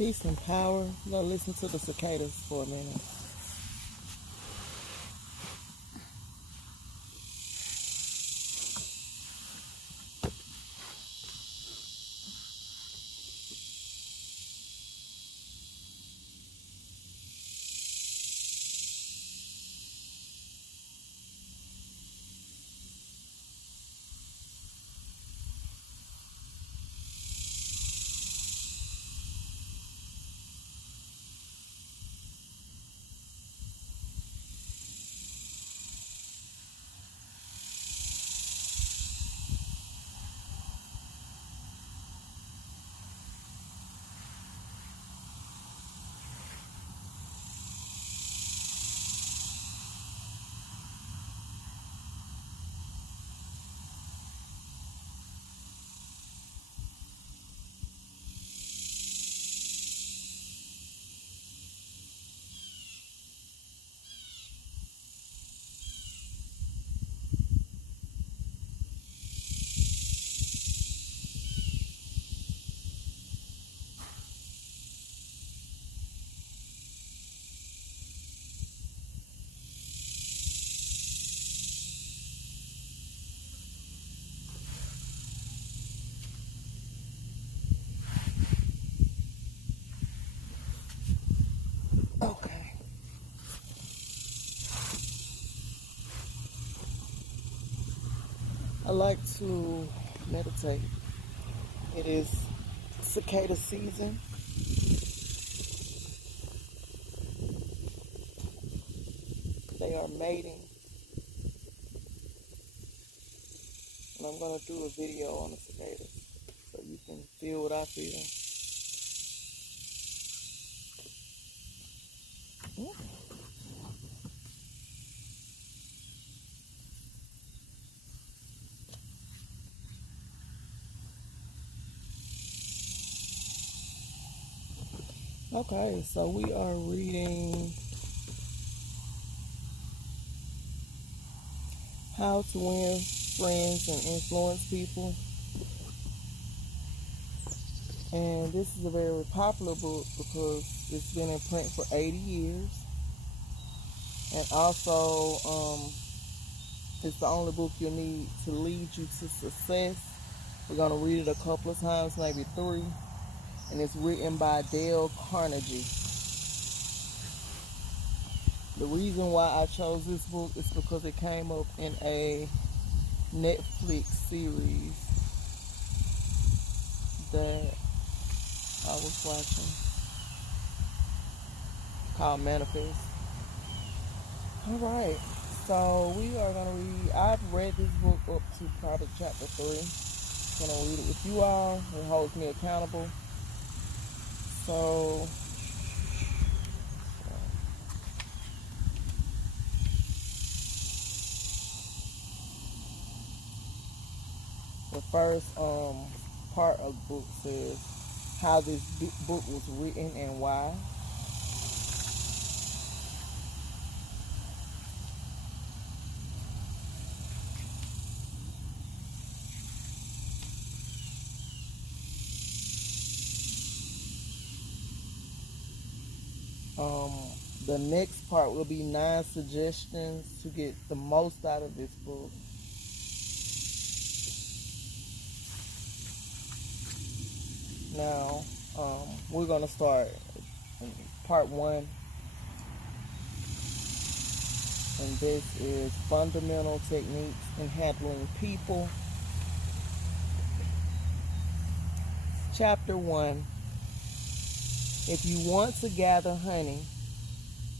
Peace and power. Now listen to the cicadas for a minute. Okay. I like to meditate. It is cicada season. They are mating. And I'm going to do a video on the cicadas so you can feel what I feel. Okay, so we are reading How to Win Friends and Influence People. And this is a very popular book because it's been in print for 80 years. And also, it's the only book you need to lead you to success. We're going to read it a couple of times, maybe 3. And it's written by Dale Carnegie. The reason why I chose this book is because it came up in a Netflix series that I was watching called Manifest. Alright, so we are going to read, I've read this book up to probably chapter 3. I'm going to read it with you all. It holds me accountable. So the first part of the book says how this book was written and why. The next part will be 9 suggestions to get the most out of this book. Now, we're going to start part 1. And this is fundamental techniques in handling people. Chapter 1. If you want to gather honey,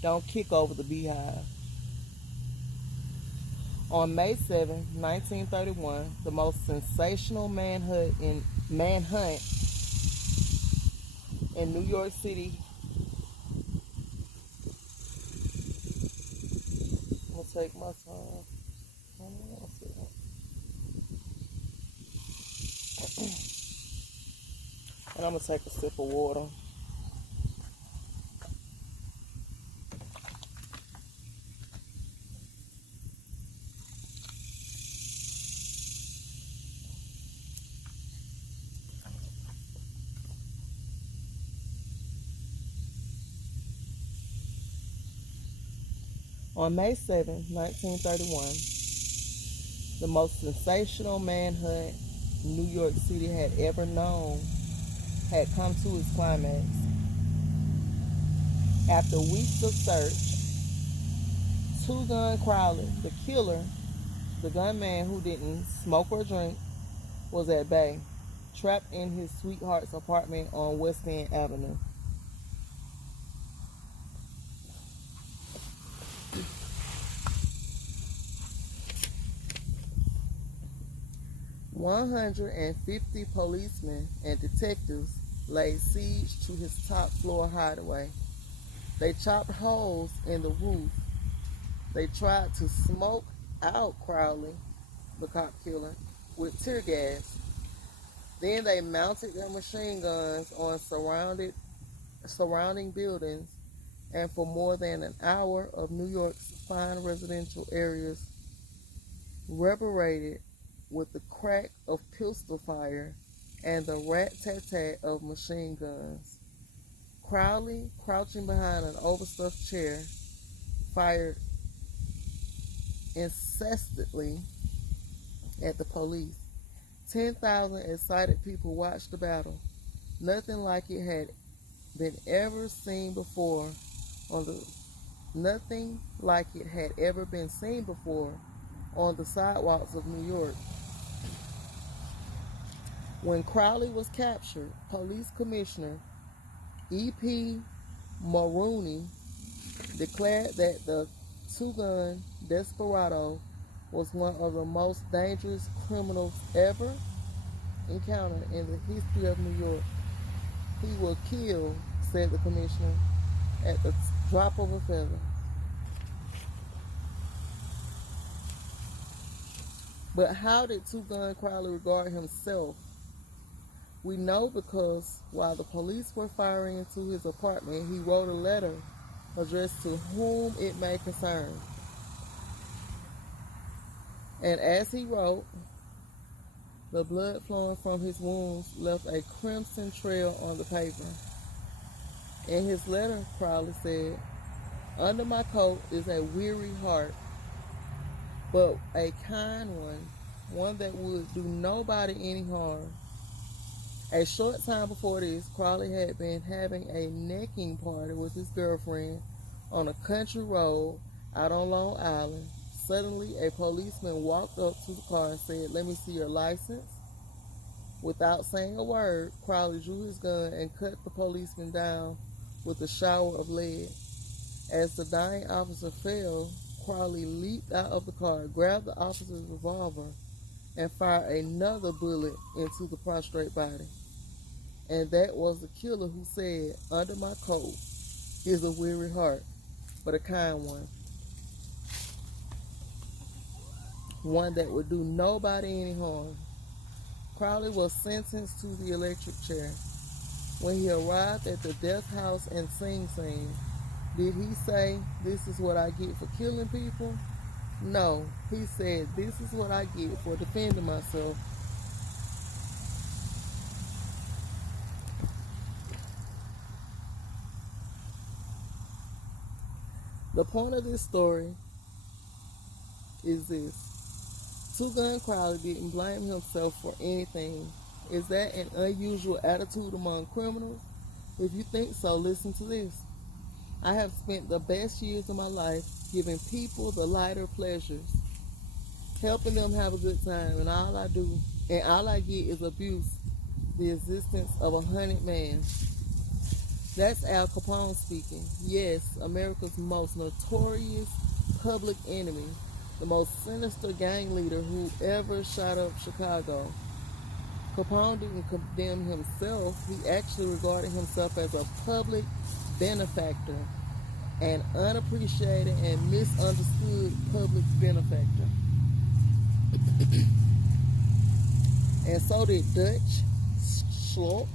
don't kick over the beehive. On May 7, 1931, the most sensational manhunt in New York City. I'm going to take my time. And I'm going to take a sip of water. On May 7, 1931, the most sensational manhunt New York City had ever known had come to its climax. After weeks of search, Two-Gun Crowley, the killer, the gunman who didn't smoke or drink, was at bay, trapped in his sweetheart's apartment on West End Avenue. "150 policemen and detectives laid siege to his top-floor hideaway. They chopped holes in the roof. They tried to smoke out Crowley, the cop killer, with tear gas. Then they mounted their machine guns on surrounding buildings, and for more than an hour of New York's fine residential areas reverberated with the crack of pistol fire and the rat-tat-tat of machine guns. Crowley, crouching behind an overstuffed chair, fired incessantly at the police. 10,000 excited people watched the battle. Nothing like it had been ever seen before nothing like it had ever been seen before on the sidewalks of New York. When Crowley was captured, Police Commissioner E.P. Mulrooney declared that the two-gun desperado was one of the most dangerous criminals ever encountered in the history of New York. He will kill, said the commissioner, at the drop of a feather. But how did Two-Gun Crowley regard himself? We know because while the police were firing into his apartment, he wrote a letter addressed to whom it may concern. And as he wrote, the blood flowing from his wounds left a crimson trail on the paper. In his letter, Crowley said, "Under my coat is a weary heart, but a kind one that would do nobody any harm." A short time before this, Crowley had been having a necking party with his girlfriend on a country road out on Long Island. Suddenly, a policeman walked up to the car and said, "Let me see your license." Without saying a word, Crowley drew his gun and cut the policeman down with a shower of lead. As the dying officer fell, Crowley leaped out of the car, grabbed the officer's revolver, and fired another bullet into the prostrate body. And that was the killer who said, "Under my coat is a weary heart, but a kind one that would do nobody any harm." Crowley was sentenced to the electric chair. When he arrived at the death house in Sing Sing, did he say, "This is what I get for killing people"? No, he said, "This is what I get for defending myself." The point of this story is this. Two-Gun Crowley didn't blame himself for anything. Is that an unusual attitude among criminals? If you think so, listen to this. I have spent the best years of my life giving people the lighter pleasures, helping them have a good time, and all I get is abuse, the existence of a hunted man. That's Al Capone speaking. Yes, America's most notorious public enemy, the most sinister gang leader who ever shot up Chicago. Capone didn't condemn himself. He actually regarded himself as a public benefactor, an unappreciated and misunderstood public benefactor. And so did Dutch Schultz.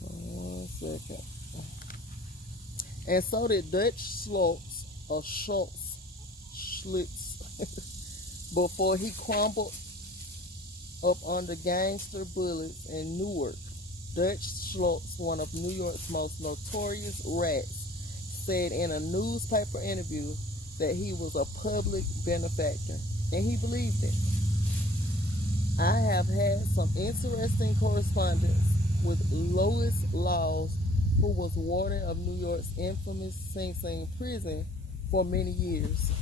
One second. And so did Dutch Schultz, or Schlitz, before he crumbled up under gangster bullets in Newark. Dutch Schultz, one of New York's most notorious rats, said in a newspaper interview that he was a public benefactor, and he believed it. I have had some interesting correspondence with Lois Laws, who was warden of New York's infamous Sing Sing prison for many years.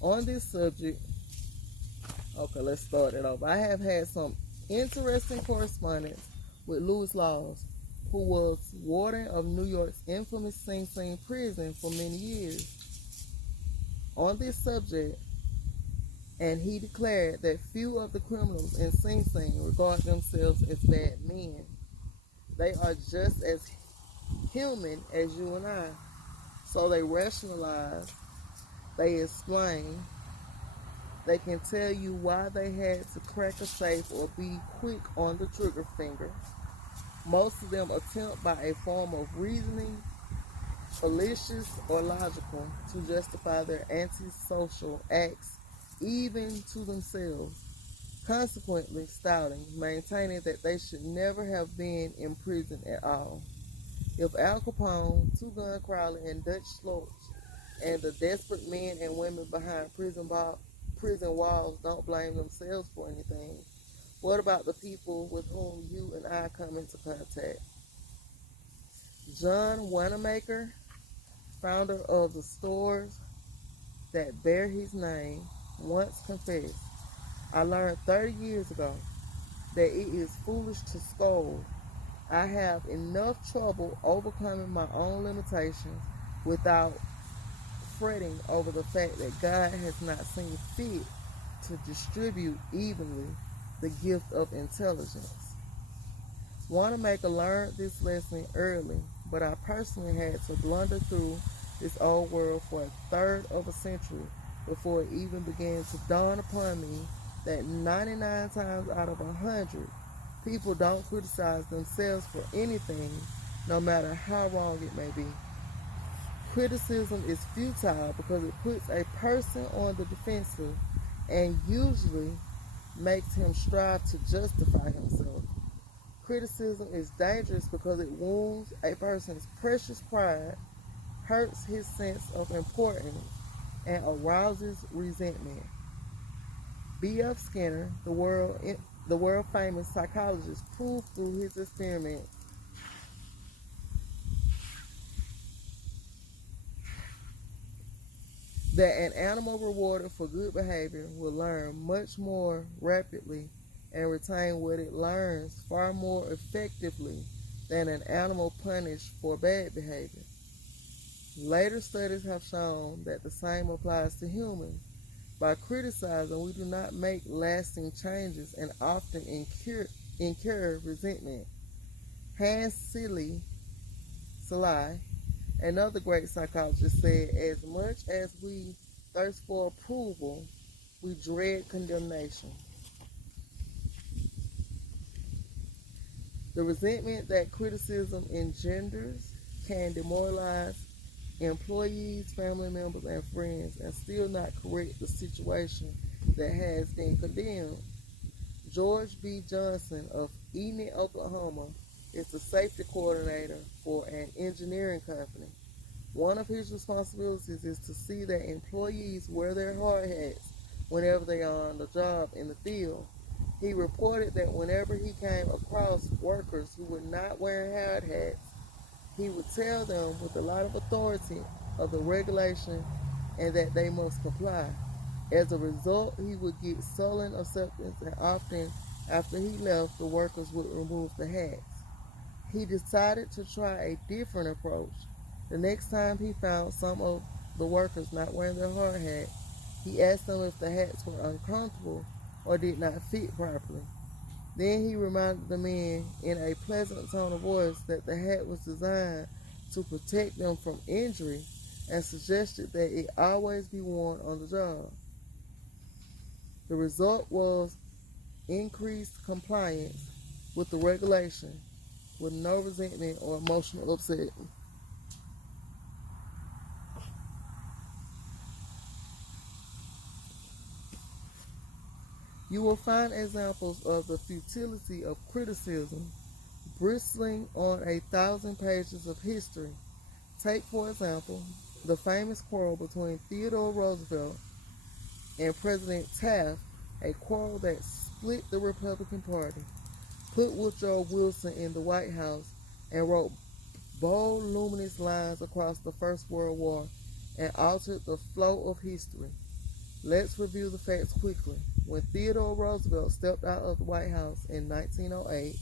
On this subject, okay, let's start it off. I have had some interesting correspondence with Louis Laws, who was warden of New York's infamous Sing Sing prison for many years. On this subject, and he declared that few of the criminals in Sing Sing regard themselves as bad men. They are just as human as you and I. So they rationalize, they explain, they can tell you why they had to crack a safe or be quick on the trigger finger. Most of them attempt by a form of reasoning, fallacious or logical, to justify their antisocial acts, even to themselves, consequently maintaining that they should never have been in prison at all. If Al Capone, Two Gun Crowley, and Dutch Schultz, and the desperate men and women behind prison walls don't blame themselves for anything, what about the people with whom you and I come into contact? John Wanamaker, founder of the stores that bear his name, once confessed, I learned 30 years ago that it is foolish to scold. I have enough trouble overcoming my own limitations without fretting over the fact that God has not seen fit to distribute evenly the gift of intelligence. Wanamaker learned this lesson early, but I personally had to blunder through this old world for a third of a century before it even began to dawn upon me that 99 times out of 100, people don't criticize themselves for anything, no matter how wrong it may be. Criticism is futile because it puts a person on the defensive and usually makes him strive to justify himself. Criticism is dangerous because it wounds a person's precious pride, hurts his sense of importance, and arouses resentment. B.F. Skinner, the world famous psychologist, proved through his experiments that an animal rewarded for good behavior will learn much more rapidly and retain what it learns far more effectively than an animal punished for bad behavior. Later studies have shown that the same applies to humans. By criticizing, we do not make lasting changes and often incur resentment. Hans Selye, another great psychologist, said, as much as we thirst for approval, we dread condemnation. The resentment that criticism engenders can demoralize employees, family members, and friends and still not correct the situation that has been condemned. George B. Johnson of Enid, Oklahoma, is the safety coordinator for an engineering company. One of his responsibilities is to see that employees wear their hard hats whenever they are on the job in the field. He reported that whenever he came across workers who were not wearing hard hats, he would tell them with a lot of authority of the regulation and that they must comply. As a result, he would get sullen acceptance, and often after he left, the workers would remove the hats. He decided to try a different approach. The next time he found some of the workers not wearing their hard hat, he asked them if the hats were uncomfortable or did not fit properly. Then he reminded the men in a pleasant tone of voice that the hat was designed to protect them from injury and suggested that it always be worn on the job. The result was increased compliance with the regulation with no resentment or emotional upset. You will find examples of the futility of criticism bristling on 1,000 pages of history. Take, for example, the famous quarrel between Theodore Roosevelt and President Taft, a quarrel that split the Republican Party, put Woodrow Wilson in the White House, and wrote bold, luminous lines across the First World War and altered the flow of history. Let's review the facts quickly. When Theodore Roosevelt stepped out of the White House in 1908,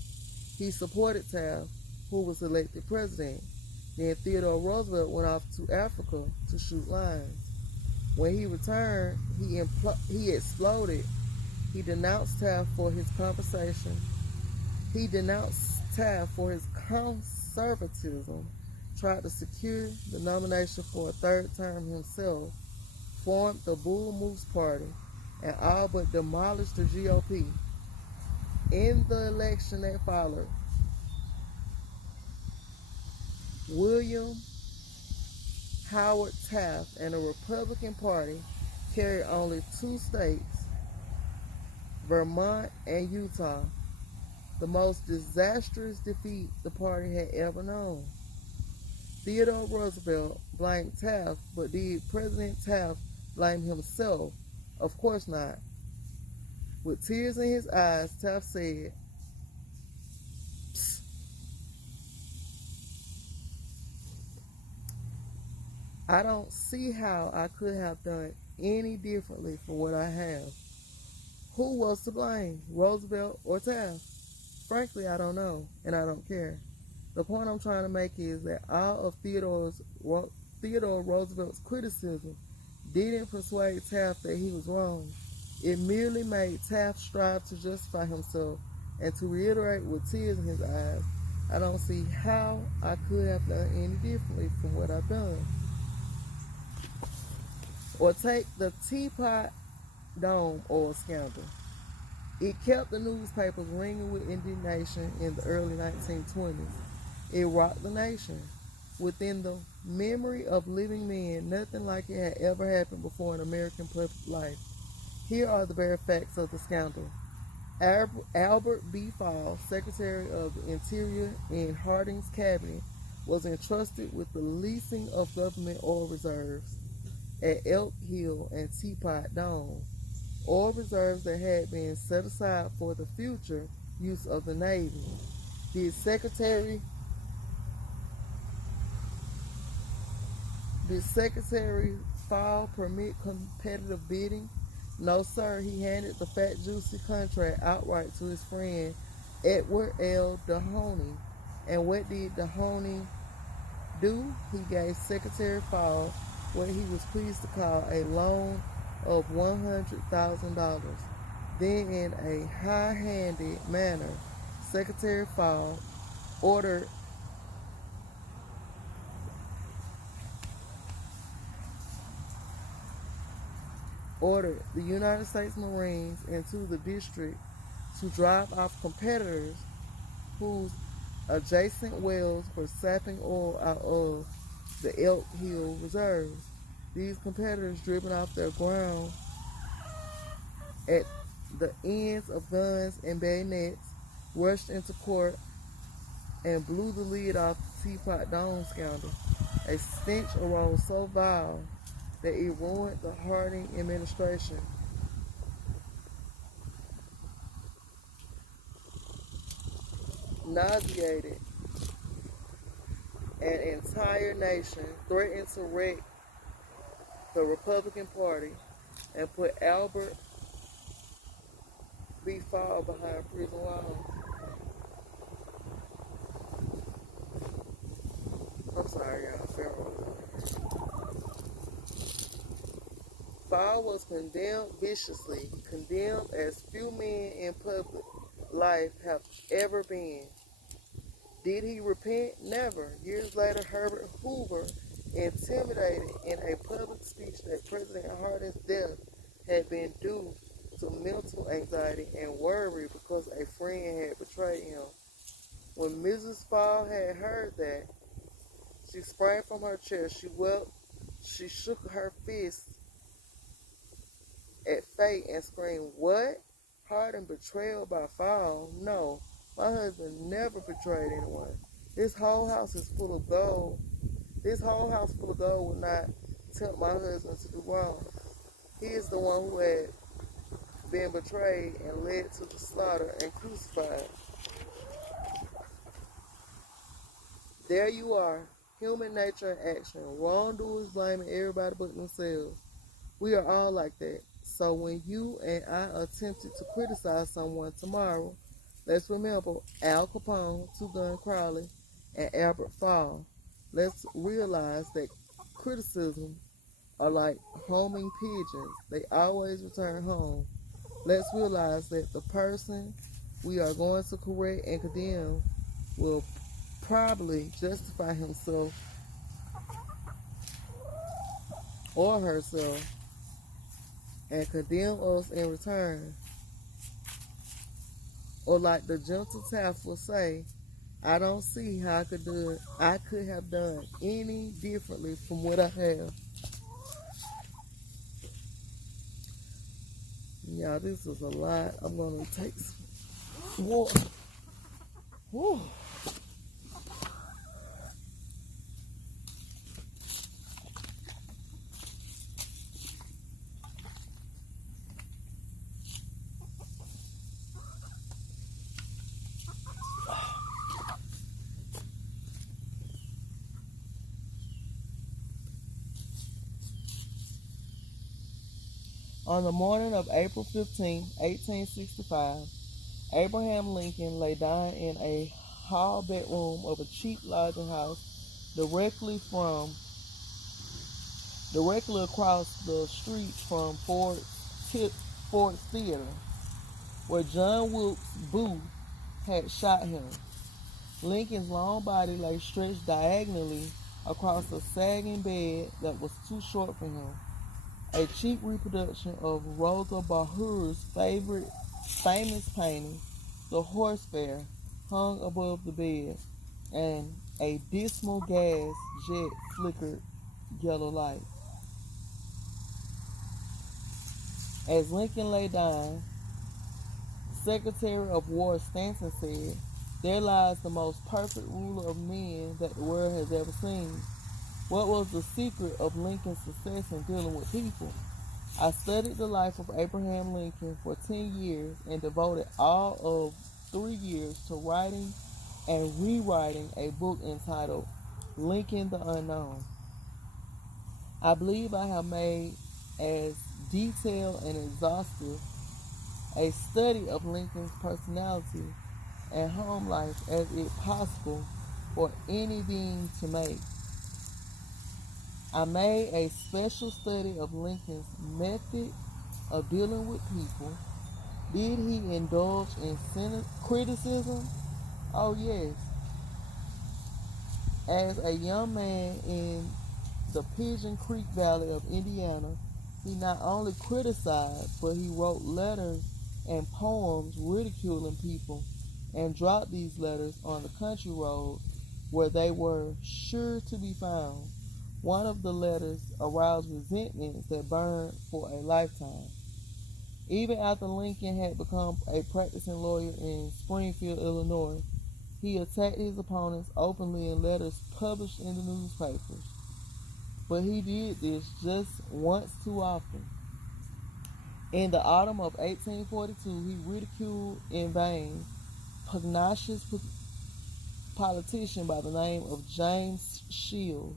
he supported Taft, who was elected president. Then Theodore Roosevelt went off to Africa to shoot lions. When he returned, he exploded. He denounced Taft for his conversation. He denounced Taft for his conservatism, tried to secure the nomination for a third term himself, formed the Bull Moose Party, and all but demolished the GOP. In the election that followed, William Howard Taft and the Republican Party carried only 2 states, Vermont and Utah, the most disastrous defeat the party had ever known. Theodore Roosevelt blamed Taft, but did President Taft blame himself? Of course not. With tears in his eyes, Taft said, "Psst, I don't see how I could have done any differently from what I have." Who was to blame, Roosevelt or Taft? Frankly, I don't know, and I don't care. The point I'm trying to make is that all of Theodore Roosevelt's criticism didn't persuade Taft that he was wrong. It merely made Taft strive to justify himself and to reiterate with tears in his eyes, I don't see how I could have done any differently from what I've done. Or take the Teapot Dome oil scandal. It kept the newspapers ringing with indignation in the early 1920s. It rocked the nation. Within the memory of living men, nothing like it had ever happened before in American public life. Here are the very facts of the scandal. Albert B. Fall, Secretary of the Interior in Harding's cabinet, was entrusted with the leasing of government oil reserves at Elk Hill and Teapot Dome, oil reserves that had been set aside for the future use of the Navy. Did Secretary Fall permit competitive bidding? No, sir. He handed the fat, juicy contract outright to his friend Edward L. Dehoney. And what did Dehoney do? He gave Secretary Fall what he was pleased to call a loan of $100,000. Then, in a high-handed manner, Secretary Fall ordered the United States Marines into the district to drive off competitors whose adjacent wells were sapping oil out of the Elk Hill reserves. These competitors, driven off their ground at the ends of guns and bayonets, rushed into court and blew the lid off the Teapot Dome scandal. A stench arose so vile that it ruined the Harding administration. Nauseated, an entire nation threatened to wreck the Republican Party and put Albert B. Fall behind prison walls. I'm sorry, y'all. Fall was condemned viciously, condemned as few men in public life have ever been. Did he repent? Never. Years later, Herbert Hoover intimidated in a public speech that President Harding's death had been due to mental anxiety and worry because a friend had betrayed him. When Mrs. Fall had heard that, she sprang from her chair. She wept. She shook her fist at fate and screamed, "What? pardon betrayal by fall. No, my husband never betrayed anyone. This whole house is full of gold. This whole house full of gold would not tempt my husband to do wrong. He is the one who had been betrayed and led to the slaughter and crucified. There you are, human nature in action. Wrongdoers blaming everybody but themselves. We are all like that. So when you and I are tempted to criticize someone tomorrow, let's remember Al Capone, Two Gun Crowley, and Albert Fall. Let's realize that criticism are like homing pigeons. They always return home. Let's realize that the person we are going to correct and condemn will probably justify himself or herself and condemn us in return. Or like the gentle Taft will say, I don't see how I could have done any differently from what I have. Y'all, this is a lot. I'm gonna take some water. Whew. On the morning of April 15, 1865, Abraham Lincoln lay dying in a hall bedroom of a cheap lodging house directly across the street from Ford's Theater, where John Wilkes Booth had shot him. Lincoln's long body lay stretched diagonally across a sagging bed that was too short for him. A cheap reproduction of Rosa Bonheur's famous painting, The Horse Fair, hung above the bed, and a dismal gas jet flickered yellow light. As Lincoln lay dying, Secretary of War Stanton said, "There lies the most perfect ruler of men that the world has ever seen." What was the secret of Lincoln's success in dealing with people? I studied the life of Abraham Lincoln for 10 years and devoted all of 3 years to writing and rewriting a book entitled Lincoln the Unknown. I believe I have made as detailed and exhaustive a study of Lincoln's personality and home life as it possible for any being to make. I made a special study of Lincoln's method of dealing with people. Did he indulge in criticism? Oh, yes. As a young man in the Pigeon Creek Valley of Indiana, he not only criticized, but he wrote letters and poems ridiculing people and dropped these letters on the country road where they were sure to be found. One of the letters aroused resentments that burned for a lifetime. Even after Lincoln had become a practicing lawyer in Springfield, Illinois, he attacked his opponents openly in letters published in the newspapers. But he did this just once too often. In the autumn of 1842, he ridiculed in vain pugnacious politician by the name of James Shields.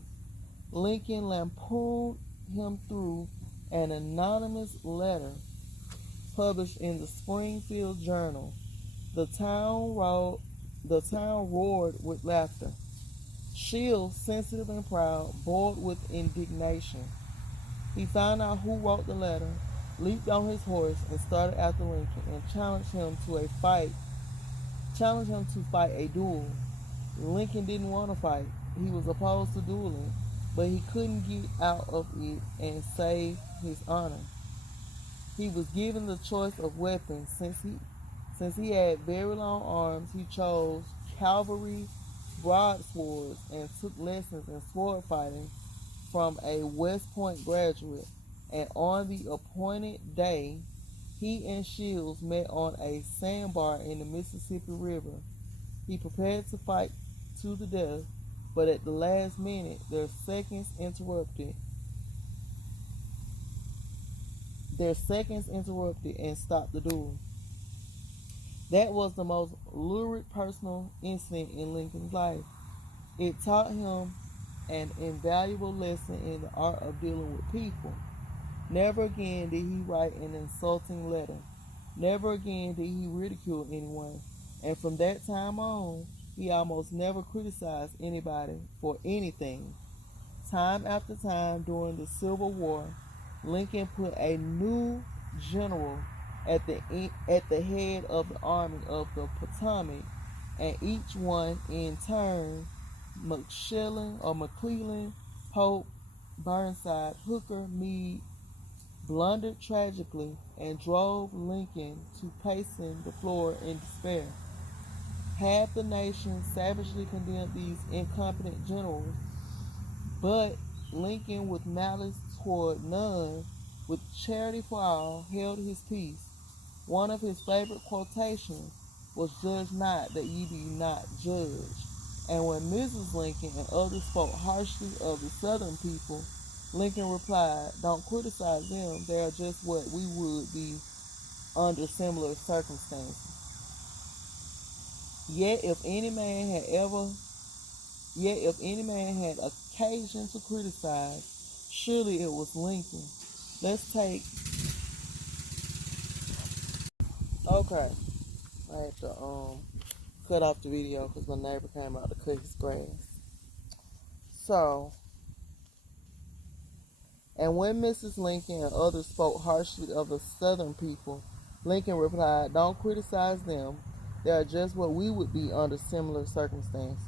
Lincoln lampooned him through an anonymous letter published in the Springfield Journal. The town roared with laughter. Shields, sensitive and proud, boiled with indignation. He found out who wrote the letter, leaped on his horse, and started after Lincoln and challenged him to fight a duel. Lincoln didn't want to fight. He was opposed to dueling, but he couldn't get out of it and save his honor. He was given the choice of weapons. Since he had very long arms, he chose cavalry broadswords and took lessons in sword fighting from a West Point graduate. And on the appointed day, He and Shields met on a sandbar in the Mississippi River. He prepared to fight to the death, but at the last minute, their seconds interrupted and stopped the duel. That was the most lurid personal incident in Lincoln's life. It taught him an invaluable lesson in the art of dealing with people. Never again did he write an insulting letter. Never again did he ridicule anyone. And from that time on, he almost never criticized anybody for anything. Time after time during the Civil War, Lincoln put a new general at the head of the Army of the Potomac, and each one in turn, McClellan, Pope, Burnside, Hooker, Meade, blundered tragically and drove Lincoln to pacing the floor in despair. Half the nation savagely condemned these incompetent generals, but Lincoln, with malice toward none, with charity for all, held his peace. One of his favorite quotations was, "Judge not, that ye be not judged." And when Mrs. Lincoln and others spoke harshly of the Southern people, Lincoln replied, "Don't criticize them. They are just what we would be under similar circumstances." Yet if any man had occasion to criticize, surely it was Lincoln. Okay, I had to cut off the video because my neighbor came out to cut his grass. So, and when Mrs. Lincoln and others spoke harshly of the Southern people, Lincoln replied, "Don't criticize them. They are just what we would be under similar circumstances."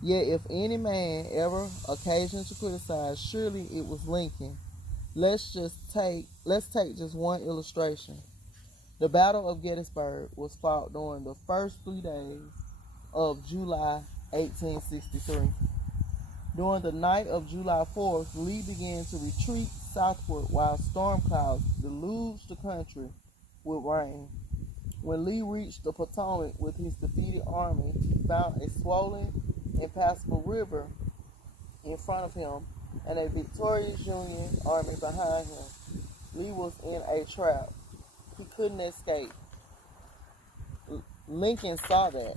Yet if any man ever occasioned to criticize, surely it was Lincoln. Let's take just one illustration. The Battle of Gettysburg was fought during the first 3 days of July 1863. During the night of July 4th, Lee began to retreat southward while storm clouds deluged the country with rain. When Lee reached the Potomac with his defeated army, he found a swollen, impassable river in front of him and a victorious Union army behind him. Lee was in a trap. He couldn't escape. Lincoln saw that.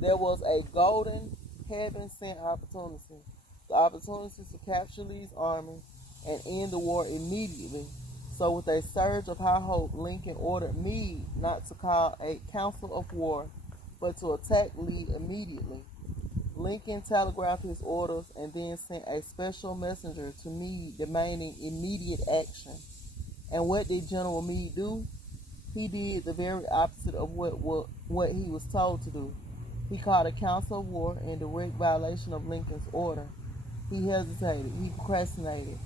There was a golden, heaven-sent opportunity. The opportunity to capture Lee's army and end the war immediately. So with a surge of high hope, Lincoln ordered Meade not to call a council of war, but to attack Lee immediately. Lincoln telegraphed his orders and then sent a special messenger to Meade demanding immediate action. And what did General Meade do? He did the very opposite of what he was told to do. He called a council of war in direct violation of Lincoln's order. He hesitated. He procrastinated.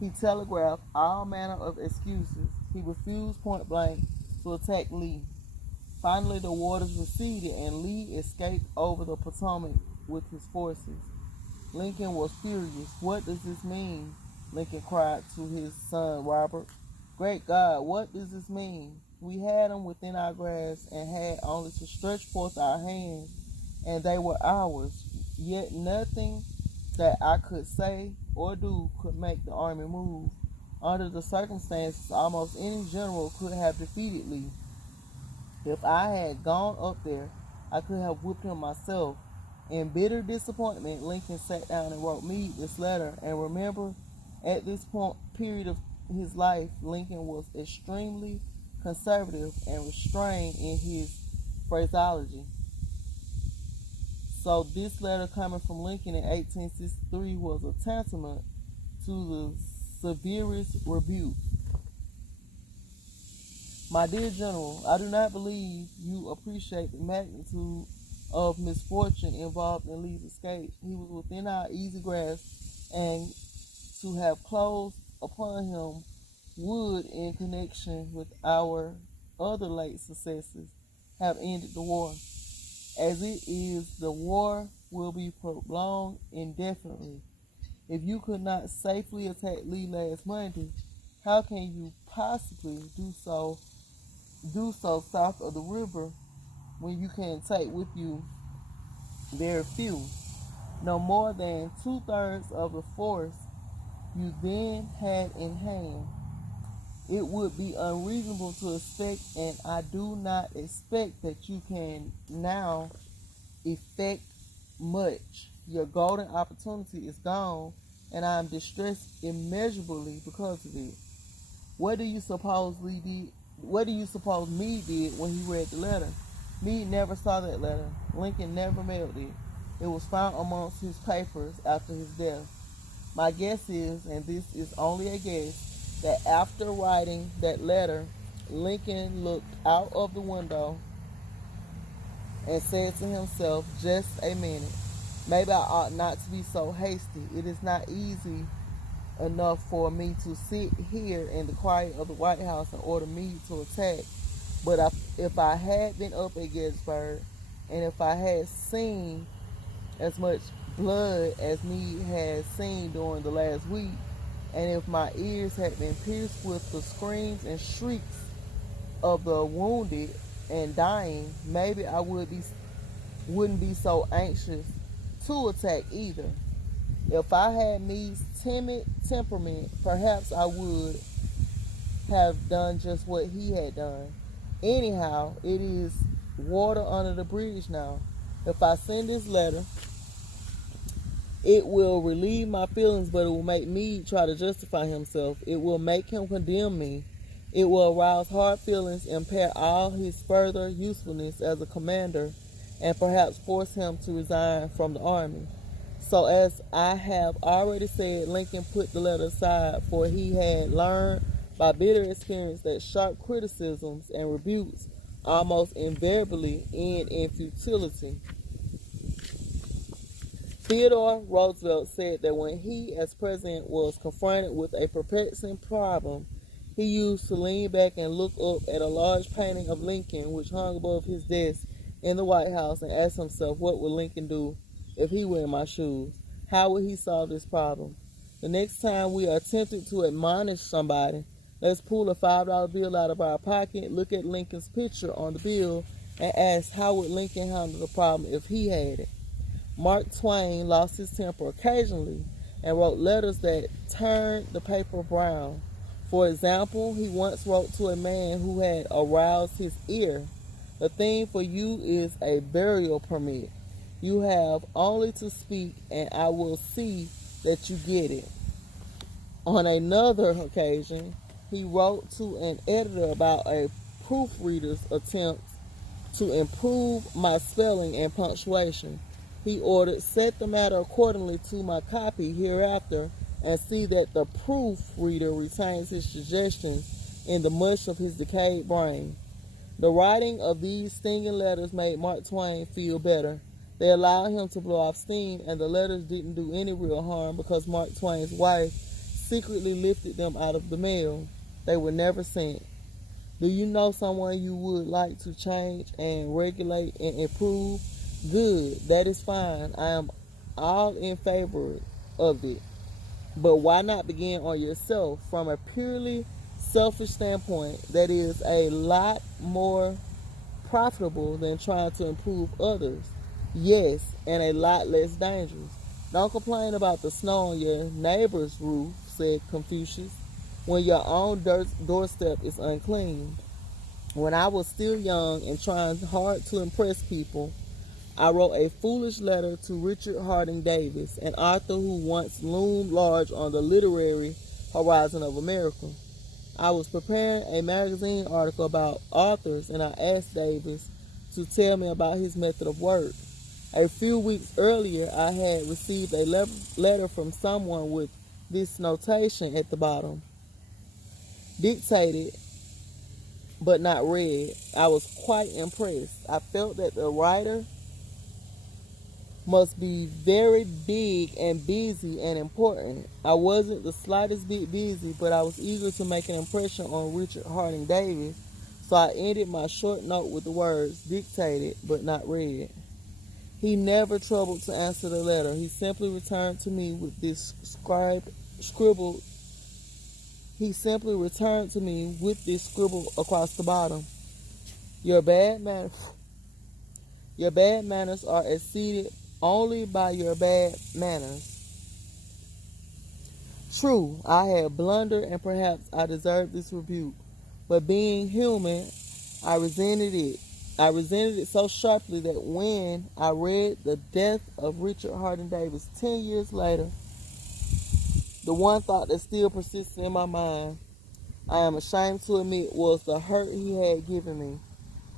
He telegraphed all manner of excuses. He refused point blank to attack Lee. Finally, the waters receded and Lee escaped over the Potomac with his forces. Lincoln was furious. "What does this mean?" Lincoln cried to his son Robert. "Great God, what does this mean? We had them within our grasp and had only to stretch forth our hands, and they were ours. Yet nothing that I could say or do could make the army move. Under the circumstances, almost any general could have defeated Lee. If I had gone up there, I could have whipped him myself." In bitter disappointment, Lincoln sat down and wrote Meade this letter. And remember, at this period of his life, Lincoln was extremely conservative and restrained in his phraseology. So this letter coming from Lincoln in 1863 was a tantamount to the severest rebuke. "My dear General, I do not believe you appreciate the magnitude of misfortune involved in Lee's escape. He was within our easy grasp, and to have closed upon him would, in connection with our other late successes, have ended the war. As it is, the war will be prolonged indefinitely. If you could not safely attack Lee last Monday, How can you possibly do so south of the river when you can take with you very few, no more than 2/3 of the force you then had in hand? It would be unreasonable to expect, and I do not expect, that you can now effect much. Your golden opportunity is gone, and I am distressed immeasurably because of it. What do you suppose Lee did? What do you suppose Meade did when he read the letter? Meade never saw that letter. Lincoln never mailed it. It was found amongst his papers after his death. My guess is, and this is only a guess, that after writing that letter, Lincoln looked out of the window and said to himself, just a minute. Maybe I ought not to be so hasty. It is not easy enough for me to sit here in the quiet of the White House and order Meade to attack. But if I had been up at Gettysburg, and if I had seen as much blood as Meade had seen during the last week, and if my ears had been pierced with the screams and shrieks of the wounded and dying, maybe I wouldn't be so anxious to attack either. If I had Meade's timid temperament, perhaps I would have done just what he had done. Anyhow, it is water under the bridge now. If I send this letter, it will relieve my feelings, but it will make Meade try to justify himself. It will make him condemn me. It will arouse hard feelings, impair all his further usefulness as a commander, and perhaps force him to resign from the army. So, as I have already said, Lincoln put the letter aside, for he had learned by bitter experience that sharp criticisms and rebukes almost invariably end in futility. Theodore Roosevelt said that when he, as president, was confronted with a perplexing problem, he used to lean back and look up at a large painting of Lincoln which hung above his desk in the White House and ask himself, what would Lincoln do if he were in my shoes? How would he solve this problem? The next time we are tempted to admonish somebody, let's pull a $5 bill out of our pocket, look at Lincoln's picture on the bill, and ask, how would Lincoln handle the problem if he had it? Mark Twain lost his temper occasionally and wrote letters that turned the paper brown. For example, he once wrote to a man who had aroused his ire, the thing for you is a burial permit. You have only to speak and I will see that you get it. On another occasion, he wrote to an editor about a proofreader's attempt to improve my spelling and punctuation. He ordered, set the matter accordingly to my copy hereafter and see that the proofreader retains his suggestions in the mush of his decayed brain. The writing of these stinging letters made Mark Twain feel better. They allowed him to blow off steam, and the letters didn't do any real harm because Mark Twain's wife secretly lifted them out of the mail. They were never sent. Do you know someone you would like to change and regulate and improve? Good, that is fine. I am all in favor of it. But why not begin on yourself? From a purely selfish standpoint, that is a lot more profitable than trying to improve others. Yes, and a lot less dangerous. Don't complain about the snow on your neighbor's roof, said Confucius, when your own doorstep is unclean. When I was still young and trying hard to impress people, I wrote a foolish letter to Richard Harding Davis, an author who once loomed large on the literary horizon of America. I was preparing a magazine article about authors, and I asked Davis to tell me about his method of work. A few weeks earlier, I had received a letter from someone with this notation at the bottom: dictated but not read. I was quite impressed. I felt that the writer must be very big and busy and important. I wasn't the slightest bit busy, but I was eager to make an impression on Richard Harding Davis, so I ended my short note with the words, dictated but not read. He never troubled to answer the letter. He simply returned to me with this scribbled He simply returned to me with this scribble across the bottom. Your bad manners are exceeded only by your bad manners. True, I had blundered and perhaps I deserved this rebuke, but being human, I resented it. I resented it so sharply that when I read the death of Richard Harding Davis 10 years later, the one thought that still persisted in my mind, I am ashamed to admit, was the hurt he had given me.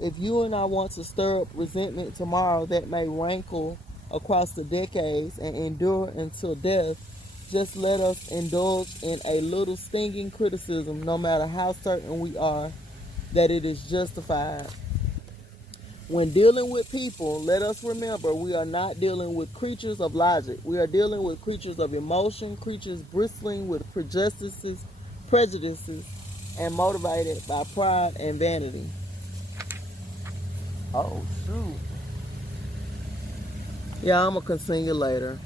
If you and I want to stir up resentment tomorrow that may rankle across the decades and endure until death, just let us indulge in a little stinging criticism, no matter how certain we are that it is justified. When dealing with people, let us remember we are not dealing with creatures of logic. We are dealing with creatures of emotion, creatures bristling with prejudices, and motivated by pride and vanity. Oh, shoot. Yeah, I'm going to continue later.